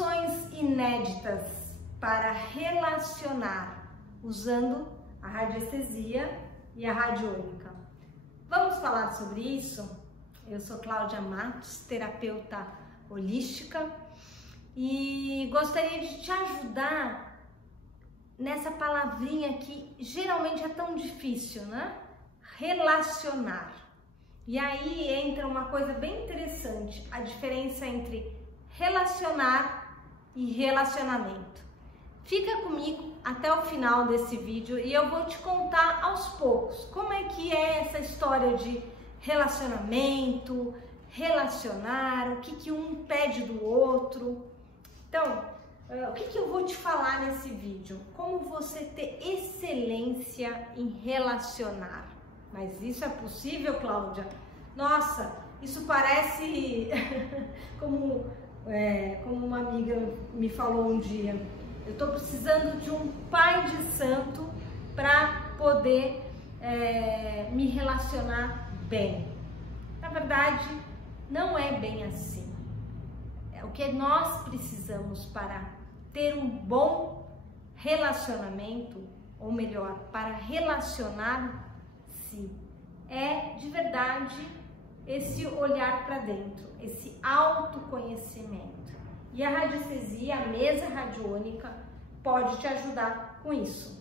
Soluções inéditas para relacionar usando a radiestesia e a radiônica. Vamos falar sobre isso? Eu sou Cláudia Matos, terapeuta holística, e gostaria de te ajudar nessa palavrinha que geralmente é tão difícil, né? Relacionar. E aí entra uma coisa bem interessante, a diferença entre relacionar e relacionamento. Fica comigo até o final desse vídeo e eu vou te contar aos poucos como é que é essa história de relacionamento, relacionar, o que um pede do outro. Então, o que eu vou te falar nesse vídeo? Como você ter excelência em relacionar. Mas isso é possível, Cláudia? Nossa, isso parece como uma amiga me falou um dia. Eu estou precisando de um pai de santo para poder me relacionar bem. Na verdade, não é bem assim. O que nós precisamos para ter um bom relacionamento, ou melhor, para relacionar-se, é de verdade esse olhar para dentro, esse autoconhecimento. E a radiestesia, a mesa radiônica, pode te ajudar com isso.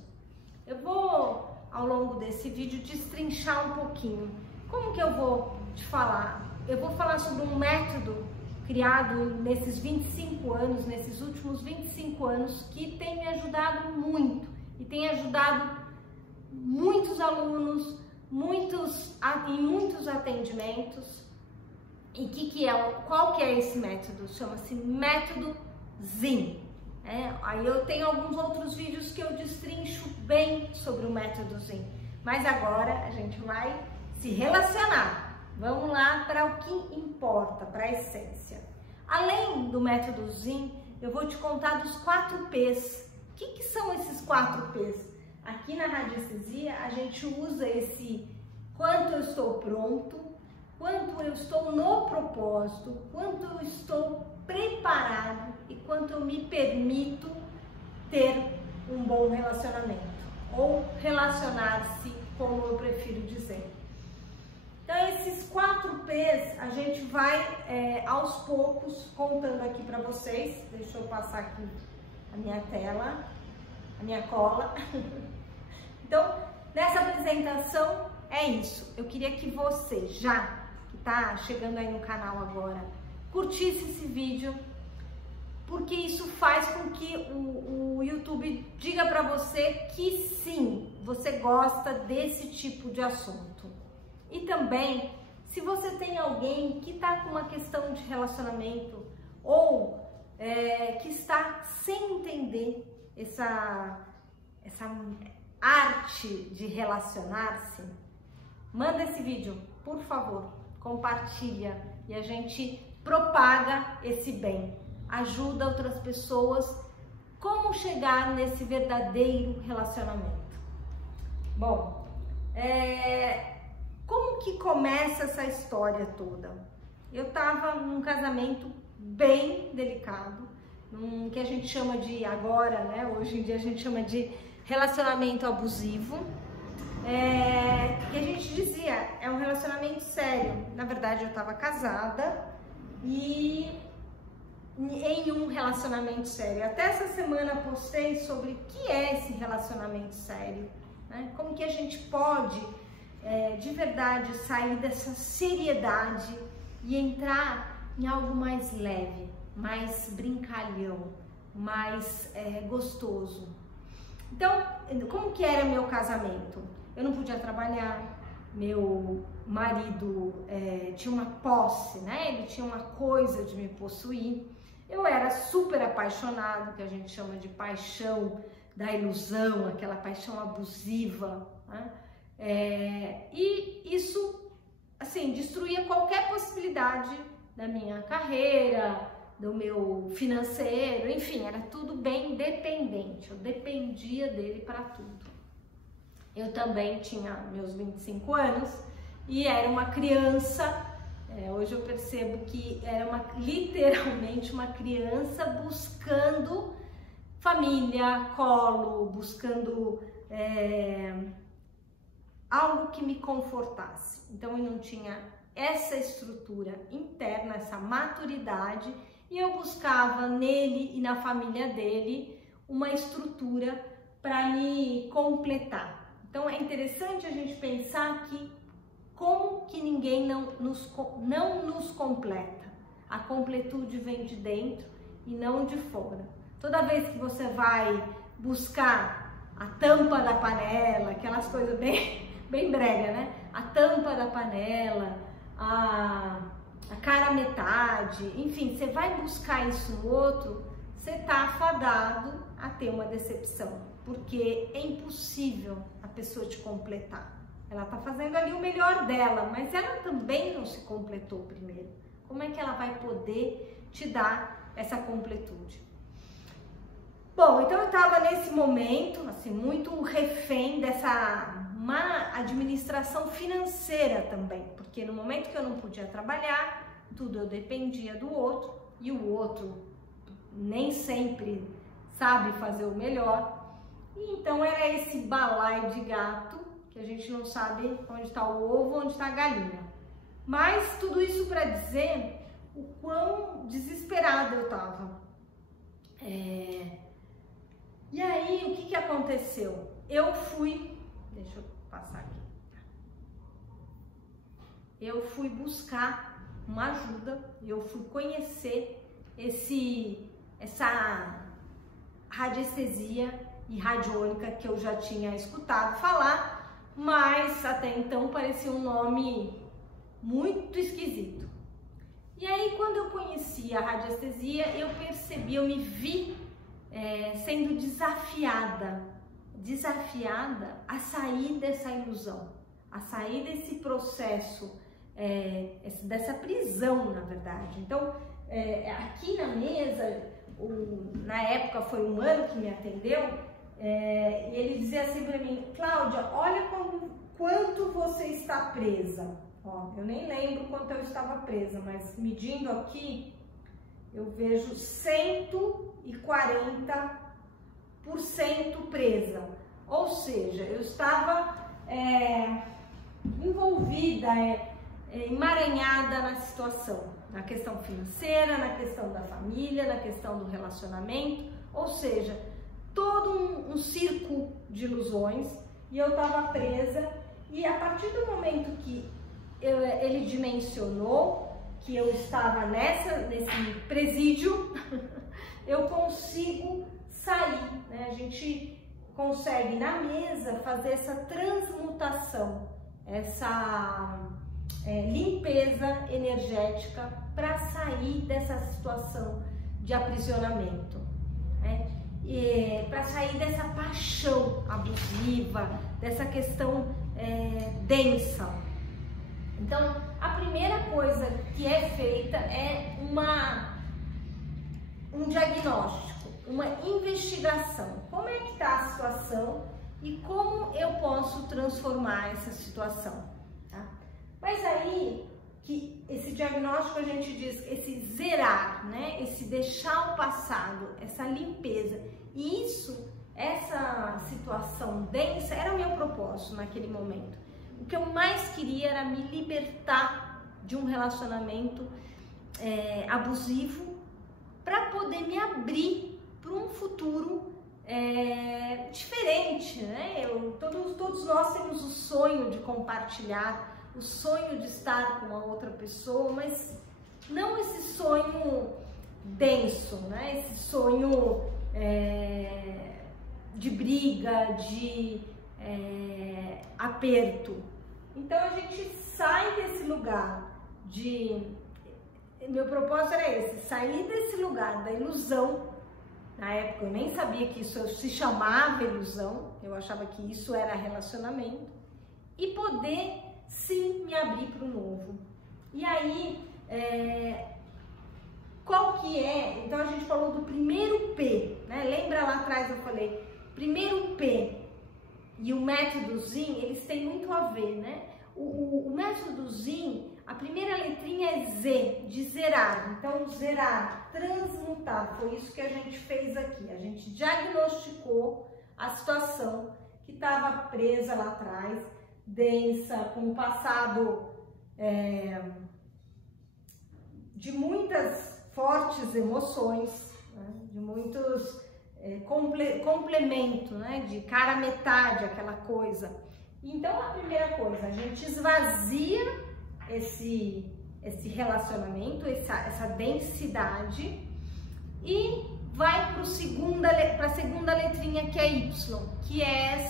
Eu vou, ao longo desse vídeo, destrinchar um pouquinho. Como que eu vou te falar? Eu vou falar sobre um método criado nesses 25 anos, nesses últimos 25 anos, que tem me ajudado muito e tem ajudado muitos alunos, em muitos atendimentos. E qual que é esse método? Chama-se método Zen. Aí eu tenho alguns outros vídeos que eu destrincho bem sobre o método Zen. Mas agora a gente vai se relacionar. Vamos lá para o que importa, para a essência. Além do método Zen, eu vou te contar dos 4 P's. O que são esses 4 P's? Aqui na radiestesia a gente usa esse quanto eu estou pronto, quanto eu estou no propósito, quanto eu estou preparado e quanto eu me permito ter um bom relacionamento, ou relacionar-se, como eu prefiro dizer. Então, esses 4 P's a gente vai aos poucos contando aqui para vocês. Deixa eu passar aqui a minha tela, a minha cola. Então, nessa apresentação é isso. Eu queria que você, já que está chegando aí no canal agora, curtisse esse vídeo, porque isso faz com que o YouTube diga para você que sim, você gosta desse tipo de assunto. E também, se você tem alguém que está com uma questão de relacionamento ou que está sem entender essa arte de relacionar-se, manda esse vídeo, por favor, compartilha e a gente propaga esse bem, ajuda outras pessoas como chegar nesse verdadeiro relacionamento. Bom, como que começa essa história toda? Eu estava num casamento bem delicado, que a gente chama de agora, né? Hoje em dia a gente chama de relacionamento abusivo. Que a gente dizia, é um relacionamento sério. Na verdade, eu estava casada e em um relacionamento sério. Até essa semana postei sobre o que é esse relacionamento sério, né? Como que a gente pode, de verdade, sair dessa seriedade e entrar em algo mais leve, mais brincalhão, mais gostoso. Então, como que era meu casamento? Eu não podia trabalhar, meu marido tinha uma posse, né? Ele tinha uma coisa de me possuir. Eu era super apaixonado, que a gente chama de paixão da ilusão, aquela paixão abusiva, né? E isso, assim, destruía qualquer possibilidade da minha carreira, do meu financeiro, enfim, era tudo bem dependente, eu dependia dele para tudo. Eu também tinha meus 25 anos e era uma criança Hoje eu percebo que era literalmente uma criança buscando família, colo, buscando algo que me confortasse. Então eu não tinha essa estrutura interna, essa maturidade, e eu buscava nele e na família dele uma estrutura para me completar. Então é interessante a gente pensar que como que ninguém não nos completa. A completude vem de dentro e não de fora. Toda vez que você vai buscar a tampa da panela, aquelas coisas bem brega, né? A tampa da panela, a cara metade, enfim, você vai buscar isso no outro, você tá afadado a ter uma decepção, porque é impossível a pessoa te completar. Ela tá fazendo ali o melhor dela, mas ela também não se completou primeiro. Como é que ela vai poder te dar essa completude? Bom, então eu estava nesse momento, assim, muito refém dessa má administração financeira também, porque no momento que eu não podia trabalhar, tudo eu dependia do outro, e o outro nem sempre sabe fazer o melhor, e então era esse balaio de gato, que a gente não sabe onde está o ovo, onde está a galinha. Mas tudo isso para dizer o quão desesperada eu estava. E aí, o que aconteceu? Eu fui, deixa eu passar aqui. Eu fui buscar uma ajuda, eu fui conhecer essa radiestesia e radiônica que eu já tinha escutado falar, mas até então parecia um nome muito esquisito. E aí, quando eu conheci a radiestesia, eu percebi, eu me vi sendo desafiada a sair dessa ilusão, a sair desse processo, dessa prisão, na verdade. Então, aqui na mesa, na época foi um humano que me atendeu, e ele dizia assim para mim: Cláudia, olha quanto você está presa. Ó, eu nem lembro quanto eu estava presa, mas medindo aqui, eu vejo 140% presa. Ou seja, eu estava envolvida, emaranhada na situação, na questão financeira, na questão da família, na questão do relacionamento, ou seja, todo um circo de ilusões, e eu estava presa. E a partir do momento que ele dimensionou que eu estava nesse presídio, eu consigo sair, né? A gente consegue na mesa fazer essa transmutação, essa limpeza energética para sair dessa situação de aprisionamento, né? Para sair dessa paixão abusiva, dessa questão densa. Então, a primeira coisa que é feita é um diagnóstico, uma investigação. Como é que está a situação e como eu posso transformar essa situação, tá? Mas aí, que esse diagnóstico a gente diz, esse zerar, né? Esse deixar o passado, essa limpeza. E essa situação densa era o meu propósito naquele momento. O que eu mais queria era me libertar de um relacionamento abusivo para poder me abrir para um futuro diferente, né? Todos nós temos o sonho de compartilhar, o sonho de estar com uma outra pessoa, mas não esse sonho denso, né? Esse sonho de briga, de aperto. Então a gente sai desse lugar meu propósito era esse, sair desse lugar da ilusão. Na época eu nem sabia que isso se chamava ilusão, eu achava que isso era relacionamento, e poder sim me abrir para o novo. E aí, qual que é? Então a gente falou do primeiro P, né? Lembra lá atrás eu falei, primeiro P e o método Zin, eles têm muito a ver, né? O método Zin, A primeira letrinha é Z, de zerar. Então, zerar, transmutar, foi isso que a gente fez aqui. A gente diagnosticou a situação que estava presa lá atrás, densa, com um passado de muitas fortes emoções, né? De muitos complemento, né? De cara a metade, aquela coisa. Então, a primeira coisa, a gente esvazia esse relacionamento, essa densidade, e vai para a segunda letrinha, que é Y, que é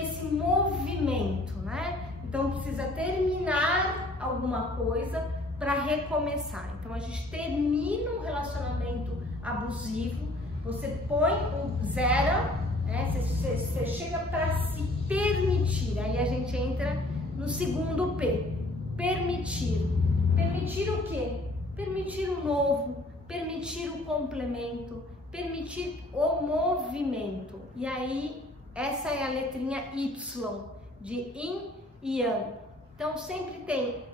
esse movimento, né? Então precisa terminar alguma coisa para recomeçar. Então a gente termina um relacionamento abusivo, você põe o zero, né? Você chega para se permitir. Aí a gente entra no segundo P. Permitir. Permitir o quê? Permitir o novo, permitir o complemento, permitir o movimento. E aí, essa é a letrinha Y, de Yin e Yang. Então, sempre tem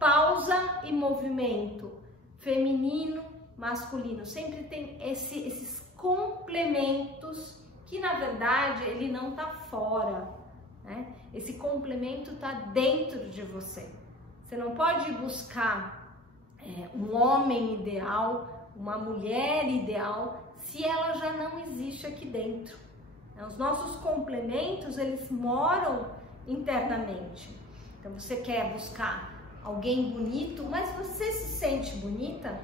pausa e movimento, feminino, masculino. Sempre tem esses complementos que, na verdade, ele não está fora, né? Esse complemento está dentro de você. Você não pode buscar um homem ideal, uma mulher ideal, se ela já não existe aqui dentro. Os nossos complementos, eles moram internamente. Então, você quer buscar alguém bonito, mas você se sente bonita?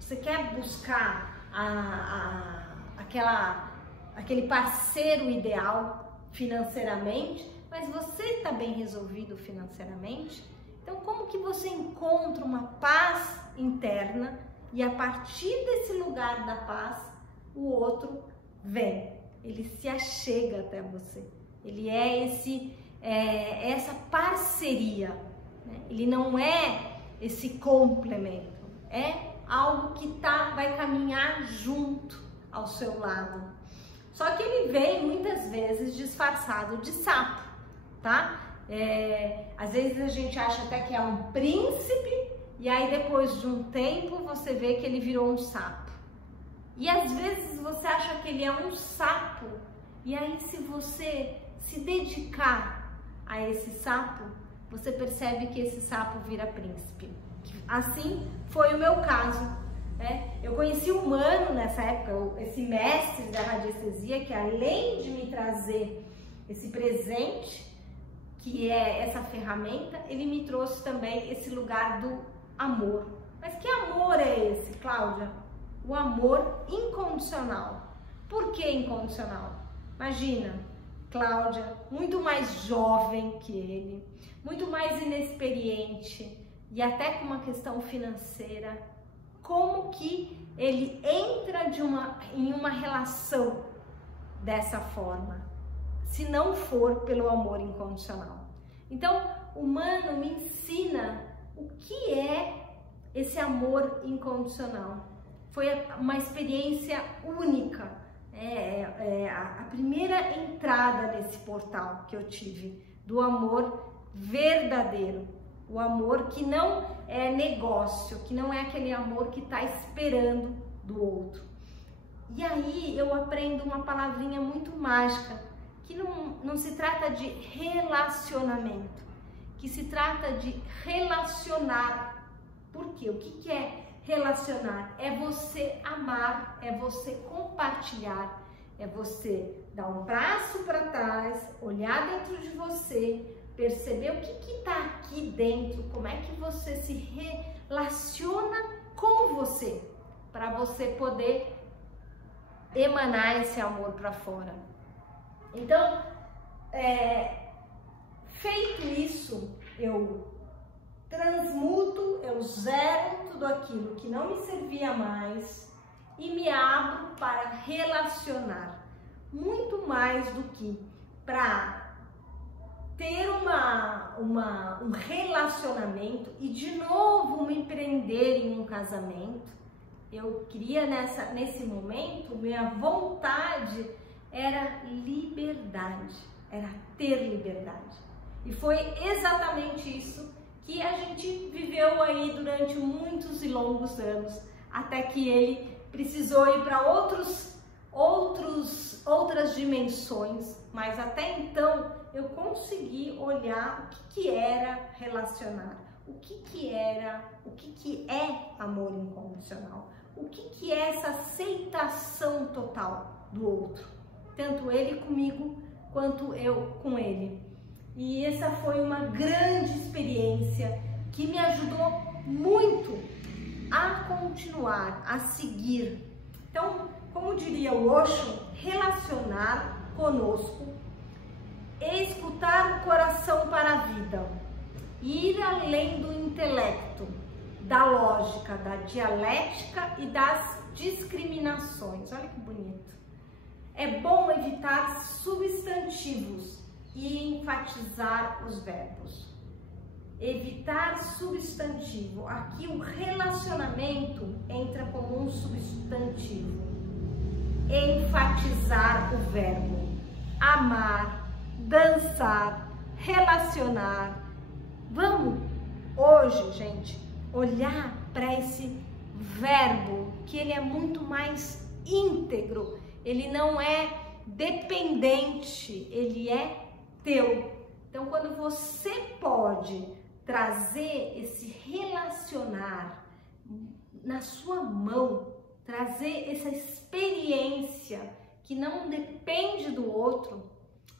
Você quer buscar aquele parceiro ideal financeiramente, mas você está bem resolvido financeiramente? Então, como que você encontra uma paz interna e a partir desse lugar da paz, o outro vem, ele se achega até você. Ele é essa parceria, né? Ele não é esse complemento, é algo que vai caminhar junto ao seu lado. Só que ele vem muitas vezes disfarçado de sapo, tá? Às vezes a gente acha até que é um príncipe e aí depois de um tempo você vê que ele virou um sapo. E às vezes você acha que ele é um sapo e aí se você se dedicar a esse sapo, você percebe que esse sapo vira príncipe. Assim foi o meu caso, né? Eu conheci o Mano nessa época, esse mestre da radiestesia, que além de me trazer esse presente, que é essa ferramenta, ele me trouxe também esse lugar do amor. Mas que amor é esse, Cláudia? O amor incondicional. Por que incondicional? Imagina, Cláudia, muito mais jovem que ele, muito mais inexperiente e até com uma questão financeira. Como que ele entra em uma relação dessa forma, se não for pelo amor incondicional? Então, o Mano me ensina o que é esse amor incondicional. Foi uma experiência única, a primeira entrada nesse portal que eu tive, do amor verdadeiro, o amor que não é negócio, que não é aquele amor que está esperando do outro. E aí eu aprendo uma palavrinha muito mágica, que não se trata de relacionamento, que se trata de relacionar. Por quê? O que é relacionar? É você amar, é você compartilhar, é você dar um passo para trás, olhar dentro de você, perceber o que está aqui dentro, como é que você se relaciona com você, para você poder emanar esse amor para fora. Então, feito isso, eu transmuto, eu zero tudo aquilo que não me servia mais e me abro para relacionar, muito mais do que para ter um relacionamento e de novo me empreender em um casamento. Eu queria nesse momento, minha vontade era liberdade, era ter liberdade. E foi exatamente isso que a gente viveu aí durante muitos e longos anos, até que ele precisou ir para outras dimensões, mas até então eu consegui olhar o que era relacionar, o que é amor incondicional, o que é essa aceitação total do outro, tanto ele comigo quanto eu com ele. E essa foi uma grande experiência que me ajudou muito a continuar, a seguir. Então, como diria o Osho, relacionar conosco, escutar o coração para a vida, ir além do intelecto, da lógica, da dialética e das discriminações. Olha que bonito. É bom evitar substantivos e enfatizar os verbos. Evitar substantivo. Aqui o relacionamento entra como um substantivo. Enfatizar o verbo. Amar, dançar, relacionar. Vamos hoje, gente, olhar para esse verbo, que ele é muito mais íntegro. Ele não é dependente, ele é teu. Então, quando você pode trazer esse relacionar na sua mão, trazer essa experiência que não depende do outro,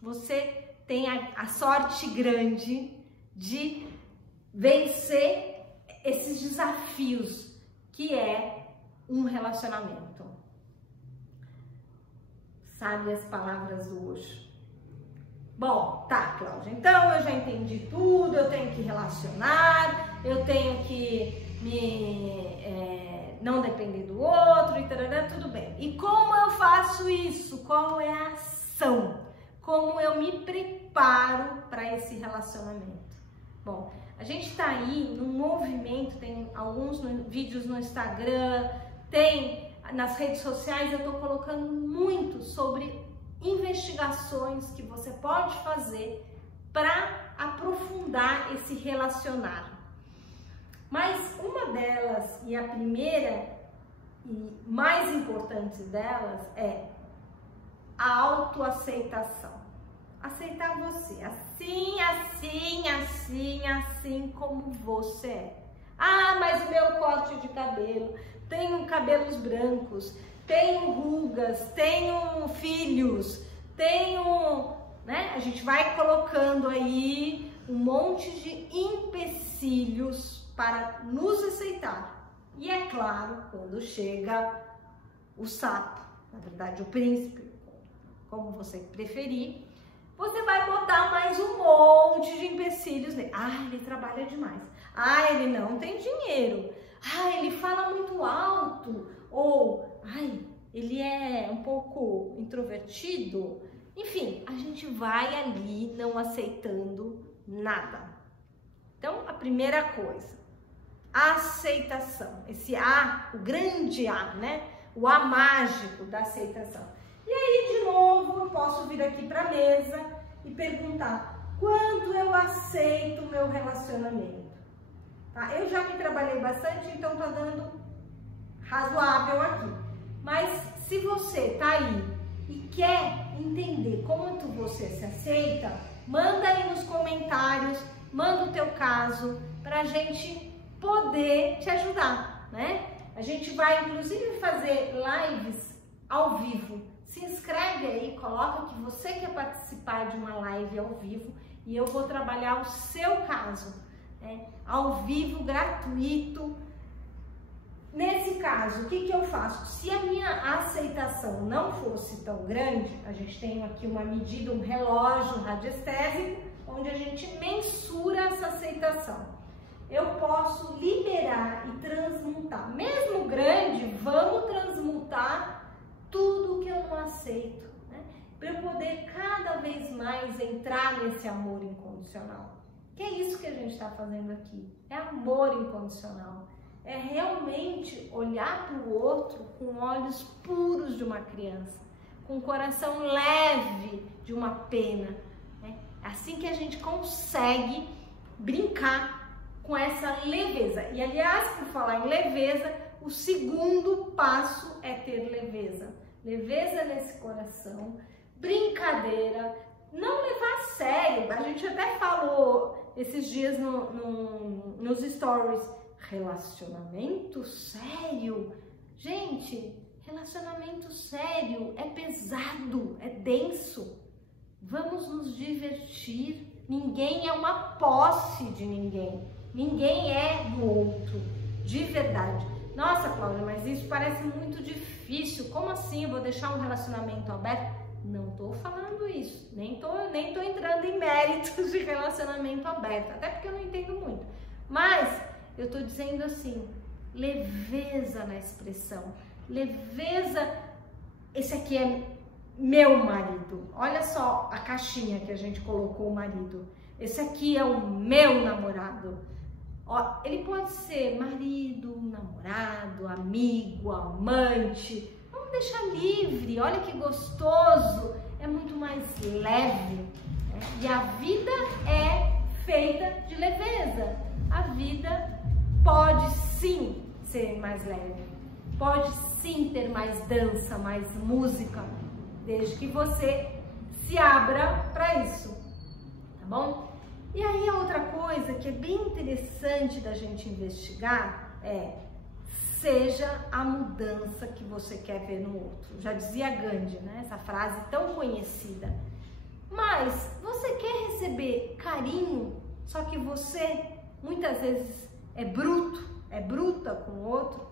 você tem a sorte grande de vencer esses desafios que é um relacionamento. Sabe as palavras do Osho? Bom, tá, Cláudia, então eu já entendi tudo, eu tenho que relacionar, eu tenho que não depender do outro e tarará, tudo bem. E como eu faço isso? Qual é a ação? Como eu me preparo para esse relacionamento? Bom, a gente está aí num movimento, tem alguns vídeos no Instagram, tem nas redes sociais, eu estou colocando muito sobre investigações que você pode fazer para aprofundar esse relacionar. Mas uma delas, e a primeira e mais importante delas, é a autoaceitação. Aceitar você, assim como você é. Ah, mas o meu corte de cabelo, tenho cabelos brancos, tenho rugas, tenho filhos, tenho, né? A gente vai colocando aí um monte de empecilhos para nos aceitar. E é claro, quando chega o sapo, na verdade o príncipe, como você preferir, você vai botar mais um monte de empecilhos nele. Ah, ele trabalha demais. Ah, ele não tem dinheiro. Ah, ele fala muito alto. Ou, ai, ele é um pouco introvertido. Enfim, a gente vai ali não aceitando nada. Então, a primeira coisa, aceitação. Esse A, o grande A, né? O A mágico da aceitação. E aí, de novo, eu posso vir aqui para a mesa e perguntar: quando eu aceito o meu relacionamento? Tá? Eu já me trabalhei bastante, então tá dando razoável aqui. Mas se você tá aí e quer entender como você se aceita, manda aí nos comentários, manda o teu caso pra gente poder te ajudar, né? A gente vai inclusive fazer lives ao vivo. Se inscreve aí, coloca que você quer participar de uma live ao vivo e eu vou trabalhar o seu caso, né? Ao vivo, gratuito. Nesse caso, o que eu faço? Se a minha aceitação não fosse tão grande, a gente tem aqui uma medida, um relógio radiestésico, onde a gente mensura essa aceitação. Eu posso liberar e transmutar. Mesmo grande, vamos transmutar tudo que eu não aceito, né? Para eu poder cada vez mais entrar nesse amor incondicional. Que é isso que a gente está fazendo aqui. É amor incondicional. É realmente olhar para o outro com olhos puros de uma criança, com o coração leve de uma pena, né? É assim que a gente consegue brincar com essa leveza. E aliás, por falar em leveza, o segundo passo é ter leveza. Leveza nesse coração, brincadeira, não levar a sério. A gente até falou esses dias nos stories, relacionamento sério. Gente, relacionamento sério é pesado, é denso. Vamos nos divertir. Ninguém é uma posse de ninguém. Ninguém é do outro, de verdade. Nossa, Cláudia, mas isso parece muito difícil. Como assim? Eu vou deixar um relacionamento aberto? Não tô falando isso. Nem tô entrando em méritos de relacionamento aberto. Até porque eu não entendo muito. Mas eu tô dizendo assim, leveza na expressão. Leveza. Esse aqui é meu marido. Olha só a caixinha que a gente colocou o marido. Esse aqui é o meu namorado. Ó, ele pode ser marido, namorado, amigo, amante. Vamos deixar livre. Olha que gostoso. É muito mais leve. Né? E a vida é feita de leveza. A vida pode sim ser mais leve. Pode sim ter mais dança, mais música. Desde que você se abra para isso, tá bom? E aí a outra coisa que é bem interessante da gente investigar é: seja a mudança que você quer ver no outro. Já dizia Gandhi, né? Essa frase tão conhecida. Mas você quer receber carinho, só que você muitas vezes é bruto, é bruta com o outro.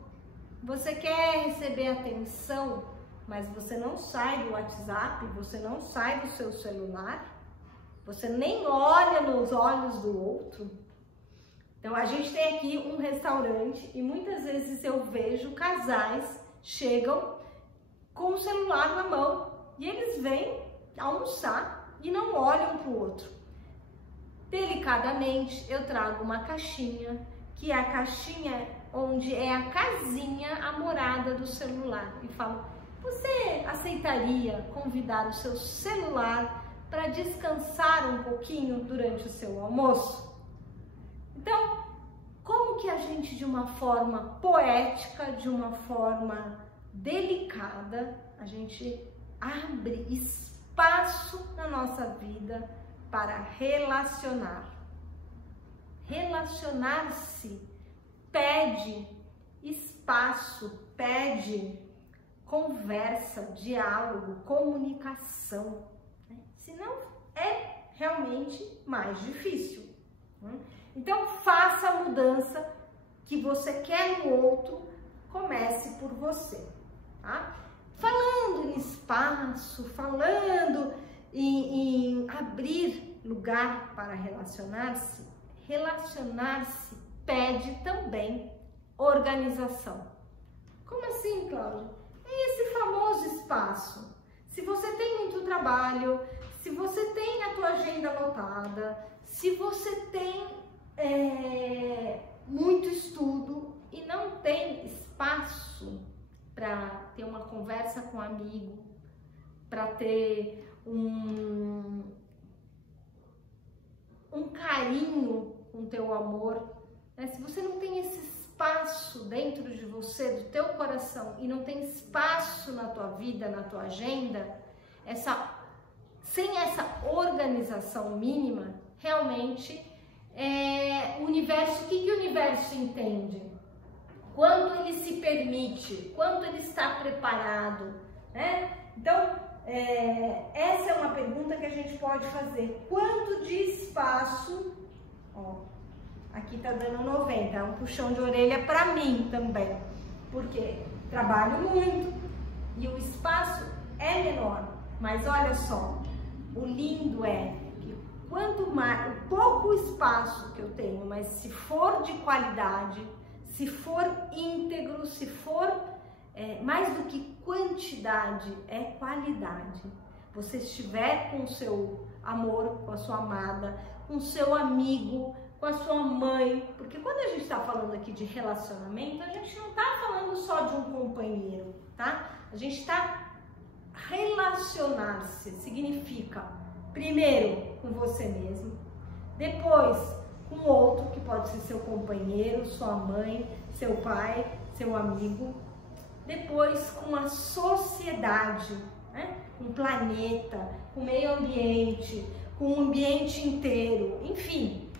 Você quer receber atenção, mas você não sai do WhatsApp, você não sai do seu celular, você nem olha nos olhos do outro. Então a gente tem aqui um restaurante e muitas vezes eu vejo casais chegam com o celular na mão e eles vêm almoçar e não olham para o outro. Delicadamente eu trago uma caixinha, que é a caixinha onde é a casinha, a morada do celular, e falo: você aceitaria convidar o seu celular para descansar um pouquinho durante o seu almoço? Então, como que a gente, de uma forma poética, de uma forma delicada, a gente abre espaço na nossa vida para relacionar? Relacionar-se pede espaço, pede conversa, diálogo, comunicação, né? Senão é realmente mais difícil. Então faça a mudança que você quer no outro, comece por você, tá? Falando em espaço, falando em abrir lugar para relacionar-se, relacionar-se pede também organização. Como assim, Cláudia? É esse famoso espaço. Se você tem muito trabalho, se você tem a tua agenda lotada, se você tem muito estudo e não tem espaço para ter uma conversa com um amigo, para ter um carinho com teu amor, né? Se você não tem esse espaço dentro de você, do teu coração, e não tem espaço na tua vida, na tua agenda, sem essa organização mínima, realmente o universo, o que o universo entende? Quanto ele se permite, quanto ele está preparado, né? Então, essa é uma pergunta que a gente pode fazer. Quanto de espaço, ó, aqui tá dando 90, é um puxão de orelha para mim também, porque trabalho muito e o espaço é menor, mas olha só, o lindo é que quanto mais, o pouco espaço que eu tenho, mas se for de qualidade, se for íntegro, se for mais do que quantidade, é qualidade. Você estiver com o seu amor, com a sua amada, com o seu amigo, com a sua mãe, porque quando a gente está falando aqui de relacionamento, a gente não está falando só de um companheiro, tá? A gente está relacionar-se, significa primeiro com você mesmo, depois com outro, que pode ser seu companheiro, sua mãe, seu pai, seu amigo. Depois, com a sociedade, né? Com o planeta, com o meio ambiente, com o ambiente inteiro, enfim.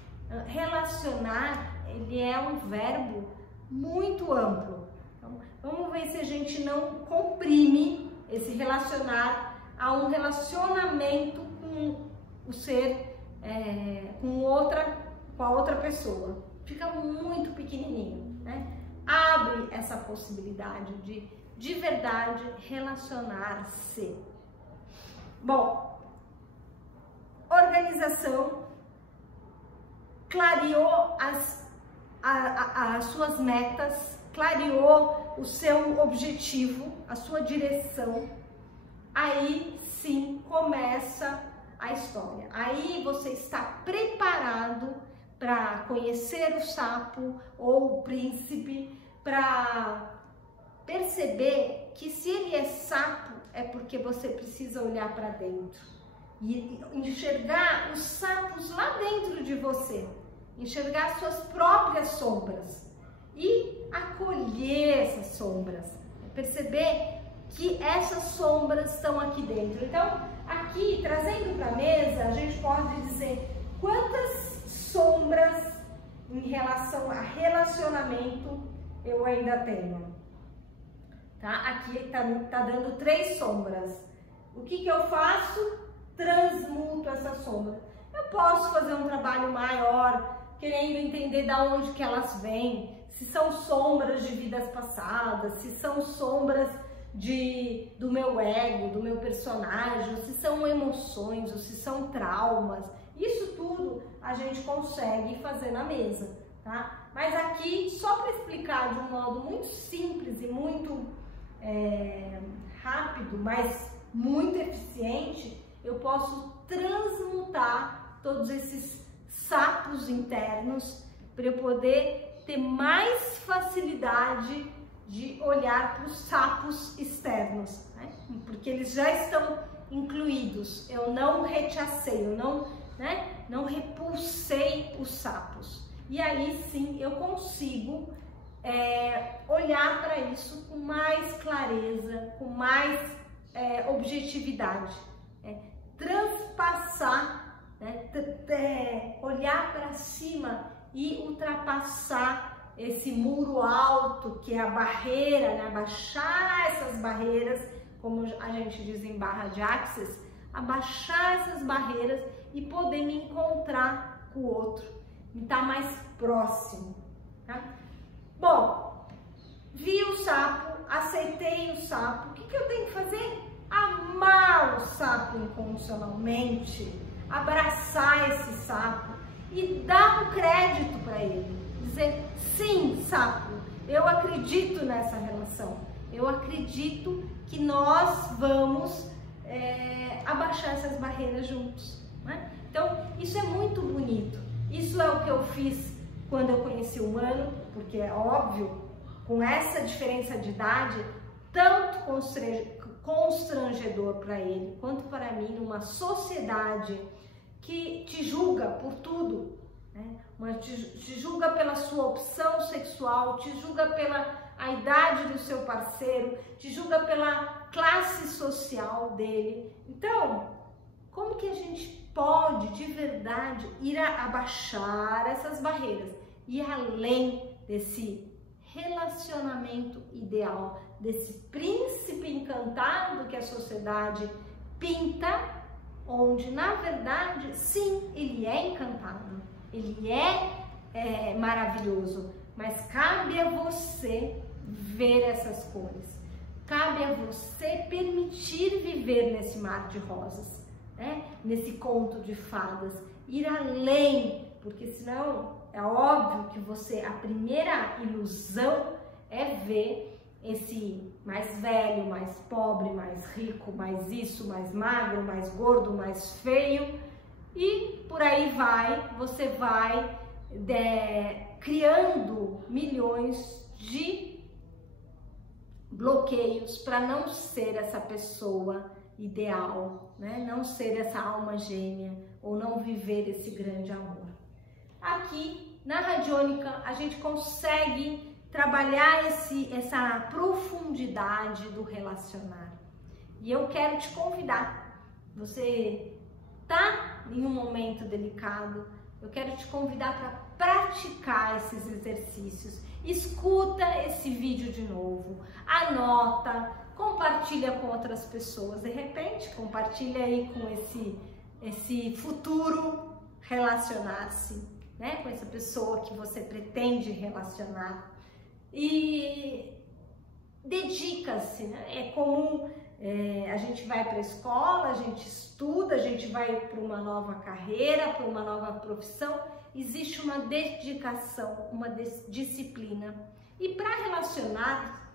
Relacionar, ele é um verbo muito amplo. Então, vamos ver se a gente não comprime esse relacionar a um relacionamento com o ser, com a outra pessoa. Fica muito pequenininho, né? Abre essa possibilidade de verdade relacionar-se. Bom, organização clareou as suas metas, clareou o seu objetivo, a sua direção. Aí sim começa a história. Aí você está preparado para conhecer o sapo ou o príncipe, para perceber que se ele é sapo é porque você precisa olhar para dentro e enxergar os sapos lá dentro de você, enxergar suas próprias sombras e acolher essas sombras, perceber que essas sombras estão aqui dentro. Então, aqui, trazendo para a mesa, a gente pode dizer quantas sombras em relação a relacionamento eu ainda tenho. Tá? Aqui tá dando 3 sombras. O que eu faço? Transmuto essa sombra. Eu posso fazer um trabalho maior, querendo entender de onde que elas vêm, se são sombras de vidas passadas, se são sombras do meu ego, do meu personagem, se são emoções, ou se são traumas. Isso tudo a gente consegue fazer na mesa, tá? Mas aqui, só para explicar de um modo muito simples e muito rápido, mas muito eficiente, eu posso transmutar todos esses sapos internos para eu poder ter mais facilidade de olhar para os sapos externos, né? Porque eles já estão incluídos. Eu não rechacei, eu não repulsei os sapos. E aí sim eu consigo olhar para isso com mais clareza, com mais objetividade, transpassar, olhar para cima e ultrapassar esse muro alto que é a barreira, né? Abaixar essas barreiras, como a gente diz em barra de Access, abaixar essas barreiras e poder me encontrar com o outro, me estar mais próximo, tá? Bom, vi o sapo, aceitei o sapo, o que eu tenho que fazer? Amar o sapo incondicionalmente, abraçar esse sapo e dar um crédito para ele, dizer, sim, sapo, eu acredito nessa relação, eu acredito que nós vamos abaixar essas barreiras juntos, né? Então, isso é muito bonito, isso é o que eu fiz quando eu conheci o humano, porque é óbvio, com essa diferença de idade, tanto constrangedor para ele, quanto para mim, numa sociedade que te julga por tudo, né? Te julga pela sua opção sexual, te julga pela a idade do seu parceiro, te julga pela classe social dele. Então, como que a gente pode, de verdade, ir abaixar essas barreiras, ir além desse relacionamento ideal, desse príncipe encantado que a sociedade pinta, onde, na verdade, sim, ele é encantado, ele é maravilhoso, mas cabe a você ver essas cores, cabe a você permitir viver nesse mar de rosas, né? Nesse conto de fadas, ir além, porque senão é óbvio que a primeira ilusão é ver esse mais velho, mais pobre, mais rico, mais isso, mais magro, mais gordo, mais feio, e por aí vai, você vai criando milhões de bloqueios para não ser essa pessoa ideal, né? Não ser essa alma gêmea ou não viver esse grande amor. aqui na radiônica a gente consegue trabalhar essa profundidade do relacionar. E eu quero te convidar, você tá em um momento delicado, eu quero te convidar para praticar esses exercícios. Escuta esse vídeo de novo, anota, compartilha com outras pessoas, de repente compartilha aí com esse futuro relacionar-se, né, com essa pessoa que você pretende relacionar, e dedica-se, né? É comum, a gente vai para a escola, a gente estuda, a gente vai para uma nova carreira, para uma nova profissão, existe uma dedicação, uma disciplina, e para relacionar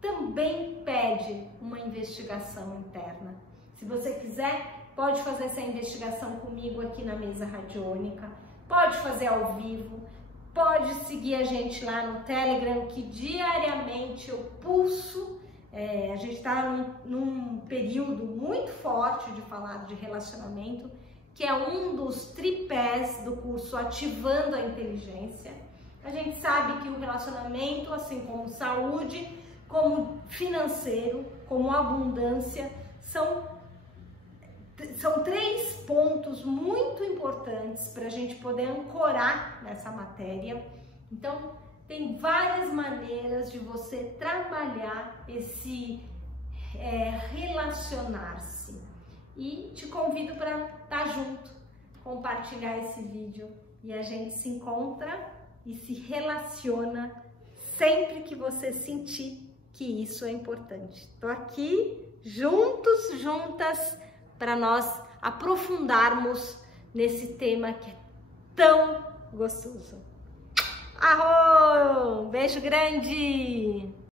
também pede uma investigação interna. Se você quiser, pode fazer essa investigação comigo aqui na mesa radiônica, pode fazer ao vivo, pode seguir a gente lá no Telegram, que diariamente eu pulso. A gente está num período muito forte de falar de relacionamento, que é um dos tripés do curso Ativando a Inteligência. A gente sabe que o relacionamento, assim como saúde, como financeiro, como abundância, são 3 pontos muito importantes para a gente poder ancorar nessa matéria. Então, tem várias maneiras de você trabalhar esse relacionar-se. E te convido para estar junto, compartilhar esse vídeo, e a gente se encontra e se relaciona sempre que você sentir que isso é importante. Estou aqui juntos, juntas, para nós aprofundarmos nesse tema que é tão gostoso. Arro! Beijo grande!